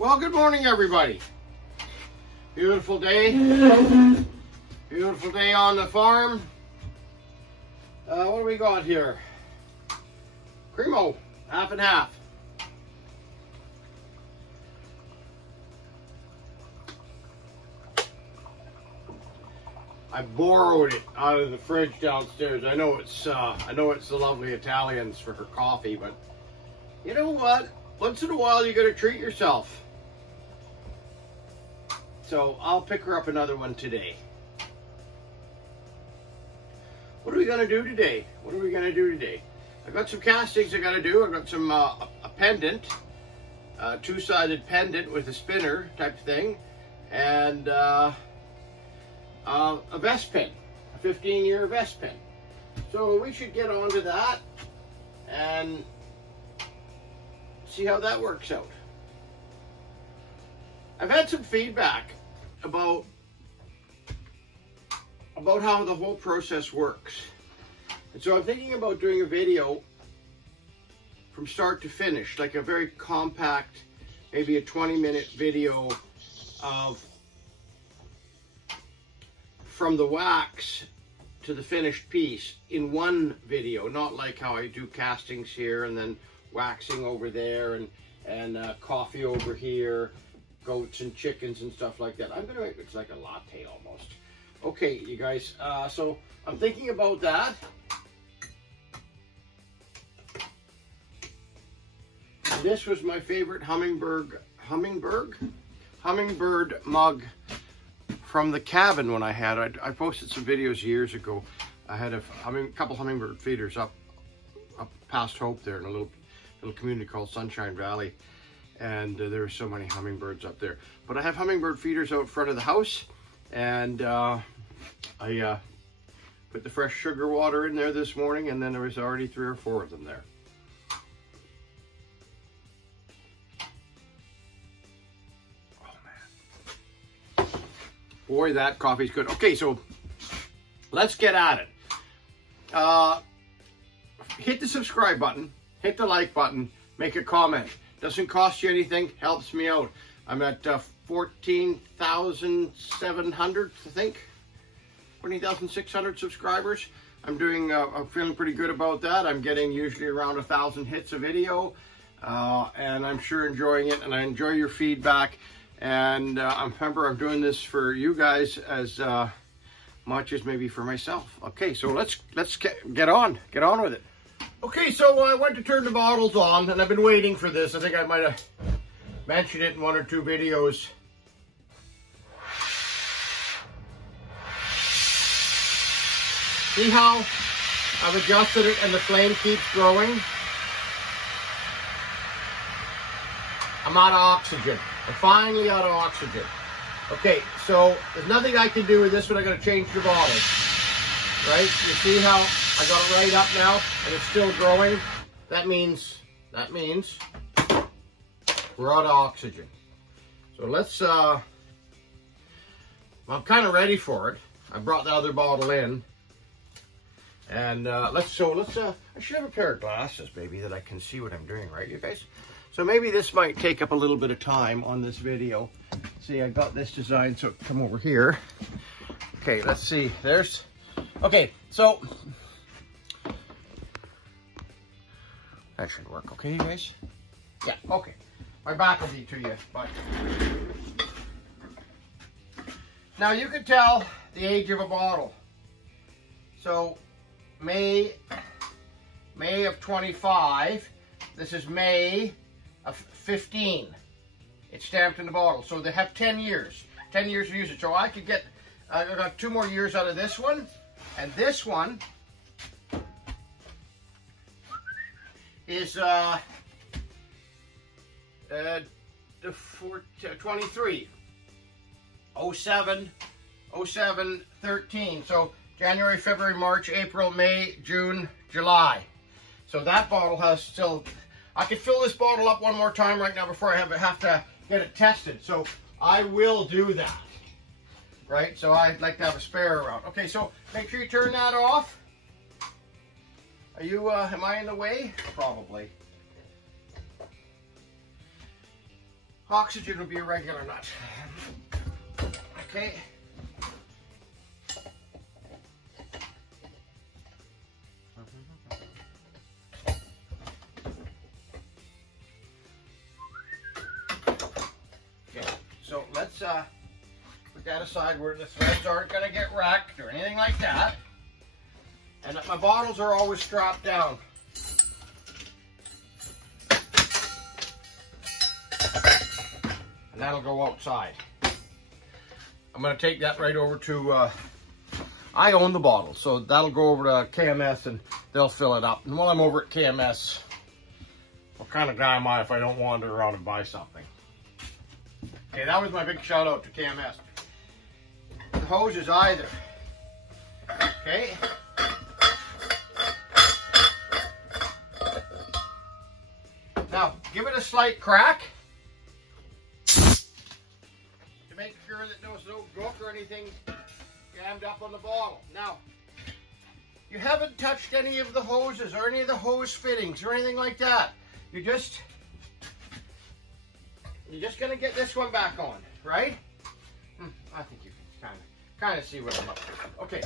Well, good morning, everybody. Beautiful day. Beautiful day on the farm. What do we got here? Cremo, half and half. I borrowed it out of the fridge downstairs. I know it's the lovely Italians for her coffee, but you know what? Once in a while, you got to treat yourself. So I'll pick her up another one today. What are we gonna do today? I've got some castings I gotta do. I've got some a pendant, two-sided pendant with a spinner type thing, and a vest pin, a 15-year vest pin. So we should get onto that and see how that works out. I've had some feedback about how the whole process works. And so I'm thinking about doing a video from start to finish, like a very compact, maybe a 20-minute video of from the wax to the finished piece in one video, not like how I do castings here and then waxing over there and coffee over here, goats and chickens and stuff like that. I'm gonna make it like a latte almost. Okay, you guys, so I'm thinking about that. This was my favorite hummingbird mug from the cabin when I had it. I posted some videos years ago. I had a couple hummingbird feeders up past Hope there in a little community called Sunshine Valley. And there were so many hummingbirds up there. But I have hummingbird feeders out front of the house, and I put the fresh sugar water in there this morning, and then there was already 3 or 4 of them there. Oh man, boy, that coffee's good. Okay, so let's get at it. Hit the subscribe button, hit the like button, make a comment. Doesn't cost you anything, helps me out. I'm at 14,700, I think. 14,600 subscribers. I'm feeling pretty good about that. I'm getting usually around 1,000 hits a video, and I'm sure enjoying it, and I enjoy your feedback. And remember, I'm doing this for you guys as much as maybe for myself. Okay, so let's get on with it. Okay, so I went to turn the bottles on, and I've been waiting for this. I think I might have mentioned it in 1 or 2 videos. See how I've adjusted it and the flame keeps growing? I'm out of oxygen. I'm finally out of oxygen. Okay, so there's nothing I can do with this one. I got to change the bottle. Right? You see how I got it right up now and it's still growing? That means we're out of oxygen. So let's I'm kind of ready for it. I brought the other bottle in. And I should have a pair of glasses maybe that I can see what I'm doing, right, you guys? So maybe this might take up a little bit of time on this video. See, I got this designed, so come over here. Okay, let's see. Okay, so that should work, okay, you guys? Yeah, okay. My back will be to you, but now you can tell the age of a bottle. So May of 25. This is May of 15. It's stamped in the bottle, so they have 10 years. 10 years to use it. So I could get, I got 2 more years out of this one. And this one is 23, 07, 13. So January, February, March, April, May, June, July. So that bottle has still, I could fill this bottle up 1 more time right now before I have to get it tested. So I will do that. Right, so I'd like to have a spare around. Okay, so make sure you turn that off. Are you, am I in the way? Probably. Oxygen would be a regular nut. Okay. Okay, so let's put that aside where the threads aren't going to get wrecked or anything like that. And my bottles are always strapped down. And that'll go outside. I'm going to take that right over to, I own the bottle, so that'll go over to KMS and they'll fill it up. And while I'm over at KMS, what kind of guy am I if I don't wander around and buy something? Okay, that was my big shout out to KMS. The hose is either. Okay. Now, give it a slight crack to make sure that there's no gook or anything jammed up on the bottle. Now, you haven't touched any of the hoses or any of the hose fittings or anything like that. You're just gonna get this one back on, right? I think you can kind of see what I'm up to. Okay.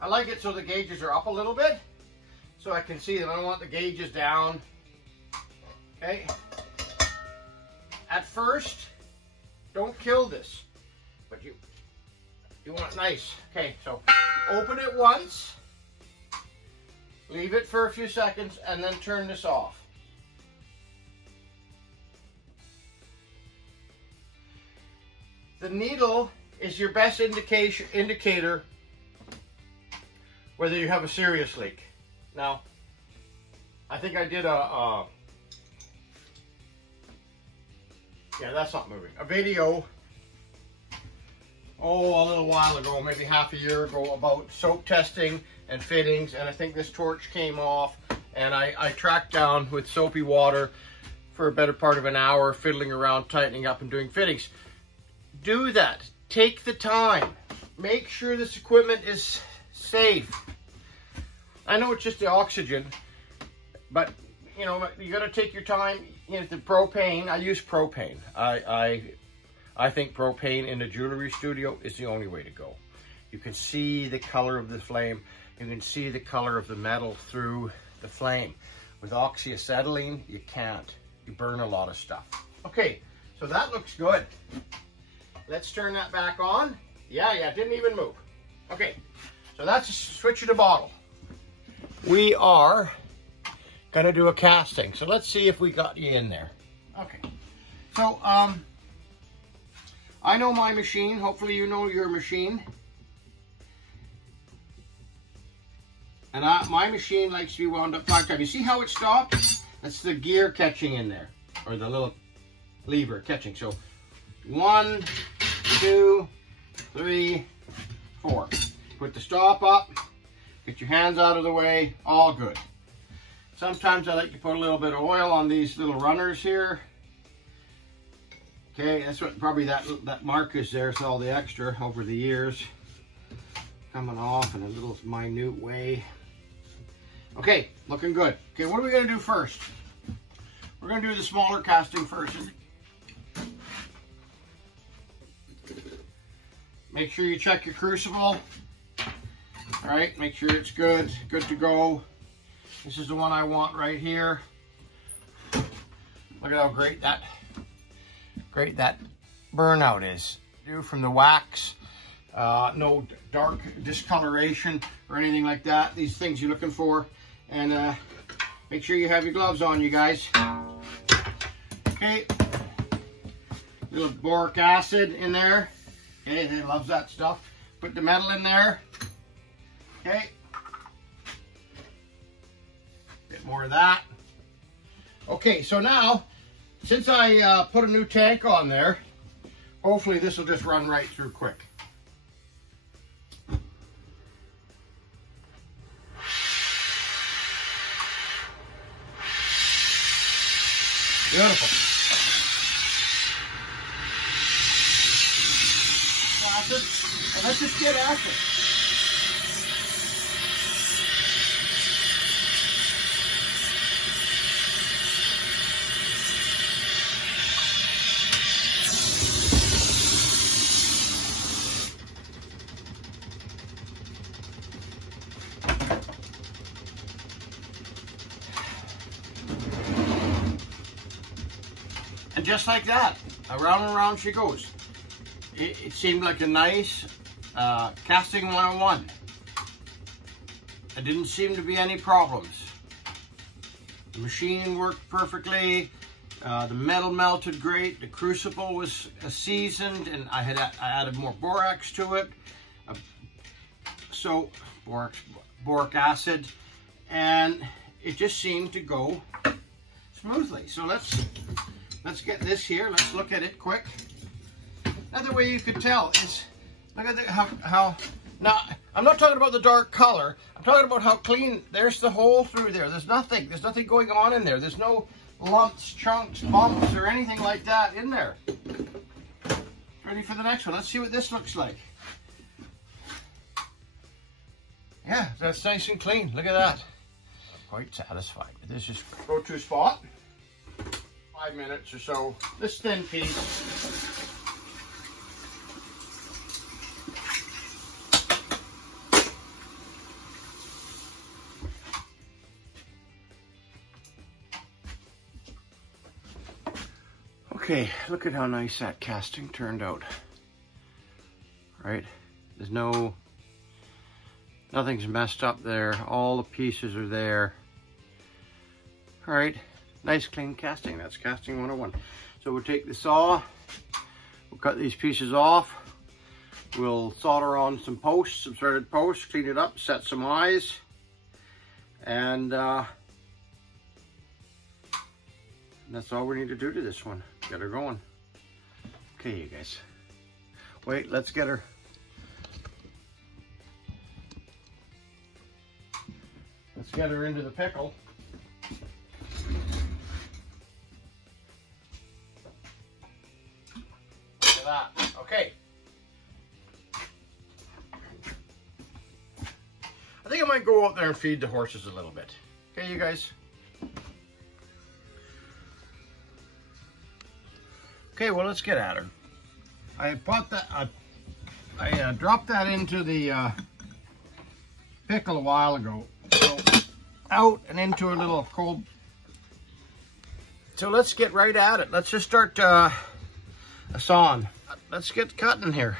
I like it so the gauges are up a little bit, so I can see them. I don't want the gauges down. Okay. At first, don't kill this, but you want it nice. Okay, so open it once, leave it for a few seconds, and then turn this off. The needle is your best indicator whether you have a serious leak. Now, I think I did yeah, that's not moving. A video, a little while ago, maybe half a year ago, about soap testing and fittings, and I think this torch came off, and I tracked down with soapy water for a better part of an hour, fiddling around, tightening up and doing fittings. Do that. Take the time. Make sure this equipment is safe. I know it's just the oxygen, but you know, you got to take your time. You know, the propane, I use propane. I think propane in the jewelry studio is the only way to go. You can see the color of the flame. You can see the color of the metal through the flame. With oxyacetylene, you can't. You burn a lot of stuff. Okay, so that looks good. Let's turn that back on. Yeah, it didn't even move. Okay, so that's a switch of the bottle. We are gonna do a casting. So let's see if we got you in there. Okay, so I know my machine. Hopefully you know your machine. And my machine likes to be wound up 5 times. You see how it stopped? That's the gear catching in there, or the little lever catching. So 1, 2, 3, 4. Put the stop up, get your hands out of the way, all good. Sometimes I like to put a little bit of oil on these little runners here. Okay, that's what probably that mark is there. It's all the extra over the years coming off in a little minute way. Okay, looking good. Okay, what are we gonna do first? We're gonna do the smaller casting first. Make sure you check your crucible. All right, make sure it's good to go. This is the one I want right here. Look at how great that burnout is. From the wax, no dark discoloration or anything like that. These things you're looking for. And make sure you have your gloves on, you guys. Okay, little boric acid in there. Okay, they loves that stuff. Put the metal in there. Okay. Bit more of that. Okay, so now, since I put a new tank on there, hopefully this will just run right through quick. Beautiful. Let's just get at it. And just like that, around and around she goes. It seemed like a nice casting 101. There didn't seem to be any problems. The machine worked perfectly. The metal melted great. The crucible was seasoned, and I added more borax to it. So boric acid, and it just seemed to go smoothly. So let's get this here. Let's look at it quick. Another way you could tell is look at how now I'm not talking about the dark color. I'm talking about how clean. There's the hole through there. There's nothing going on in there. There's no lumps, chunks, bumps, or anything like that in there. Ready for the next one. Let's see what this looks like. Yeah, that's nice and clean. Look at that. I'm quite satisfied with this. Just go to a spot. 5 minutes or so. This thin piece. Okay, look at how nice that casting turned out. Right? There's nothing's messed up there. All the pieces are there. All right, nice clean casting. That's casting 101. So we'll take the saw, we'll cut these pieces off. We'll solder on some posts, some threaded posts, clean it up, set some eyes, and that's all we need to do to this one. Get her going. Okay, you guys. Wait, let's get her. Let's get her into the pickle. Look at that. Okay. I think I might go out there and feed the horses a little bit. Okay, you guys? Okay, well, let's get at her. I bought that, I dropped that into the pickle a while ago. So out and into a little cold. So let's get right at it. Let's just start sawing. Let's get cutting here.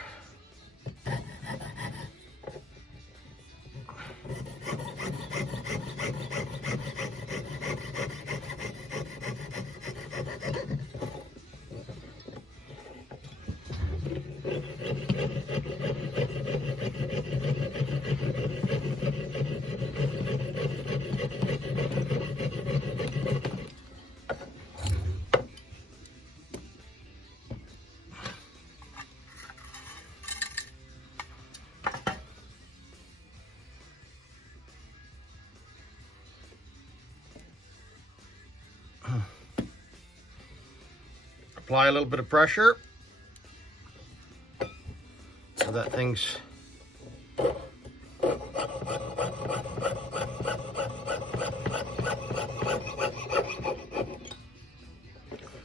Apply a little bit of pressure so that thing's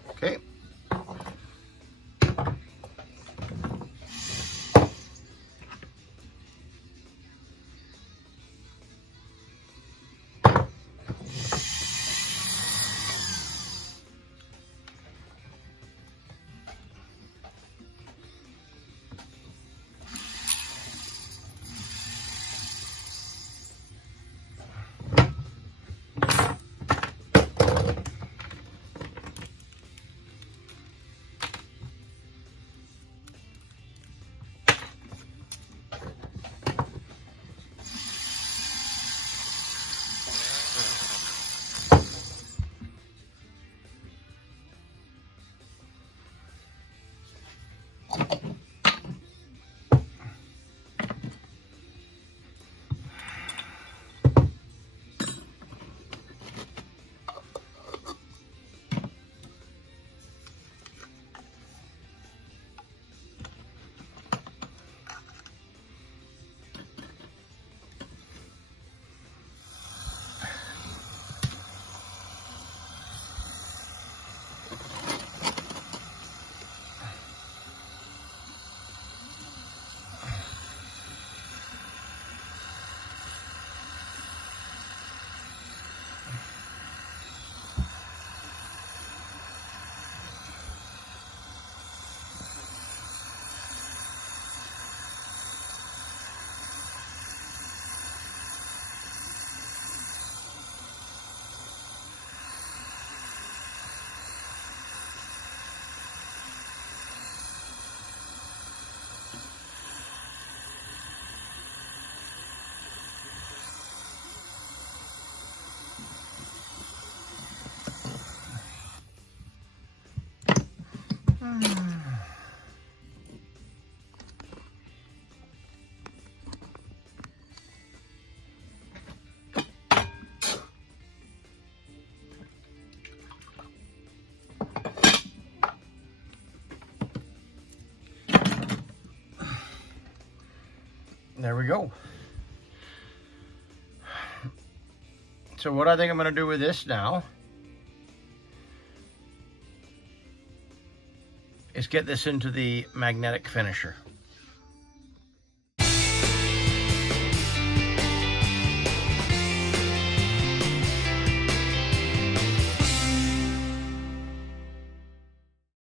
okay. There we go. So what I think I'm going to do with this now is get this into the magnetic finisher.